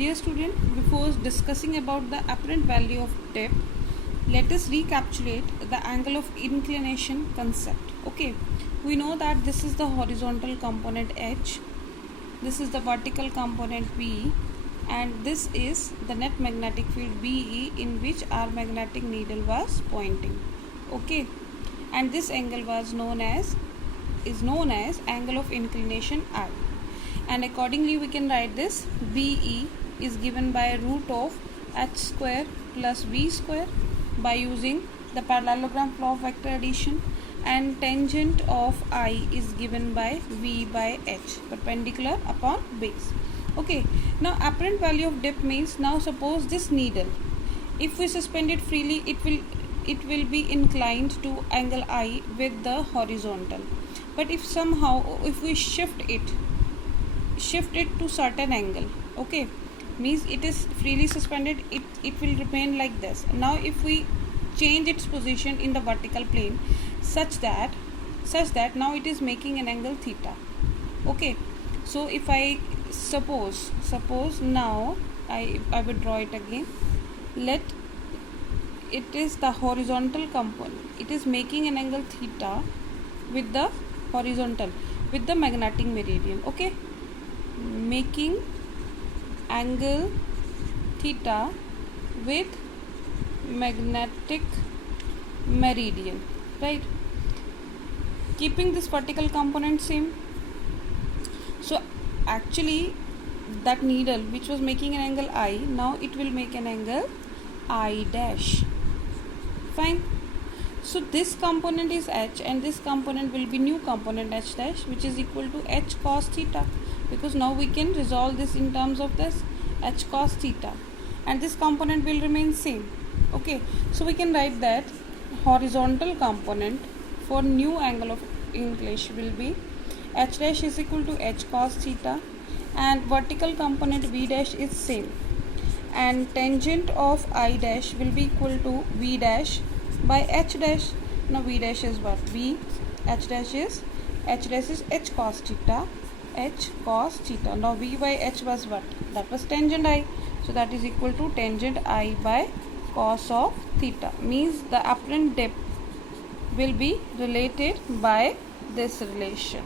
Dear student, before discussing about the apparent value of dip, let us recapitulate the angle of inclination concept. Okay, we know that this is the horizontal component H, this is the vertical component B, and this is the net magnetic field BE in which our magnetic needle was pointing. Okay, and this angle was known as angle of inclination I, and accordingly we can write this BE is given by root of h square plus v square by using the parallelogram law of vector addition, and tangent of I is given by v by h, perpendicular upon base. Okay, now apparent value of dip means, now suppose this needle, if we suspend it freely, it will be inclined to angle I with the horizontal, but if we shift it to certain angle, okay, means it is freely suspended, it will remain like this. Now if we change its position in the vertical plane such that now it is making an angle theta. Okay, so if I suppose now I will draw it again. Let it is the horizontal component, it is making an angle theta with the horizontal, with the magnetic meridian. Okay, making angle theta with magnetic meridian, right, keeping this vertical component same. So actually that needle which was making an angle I, now it will make an angle I dash. Fine. So this component is h and this component will be new component h dash, which is equal to h cos theta, because now we can resolve this in terms of this h cos theta, and this component will remain same. Okay, so we can write that horizontal component for new angle of inclination will be h dash is equal to h cos theta, and vertical component v dash is same, and tangent of I dash will be equal to v dash by h dash. Now v dash is what? V. H dash is h cos theta. Now v by h was what? That was tangent I. So that is equal to tangent I by cos of theta. Means the apparent dip will be related by this relation.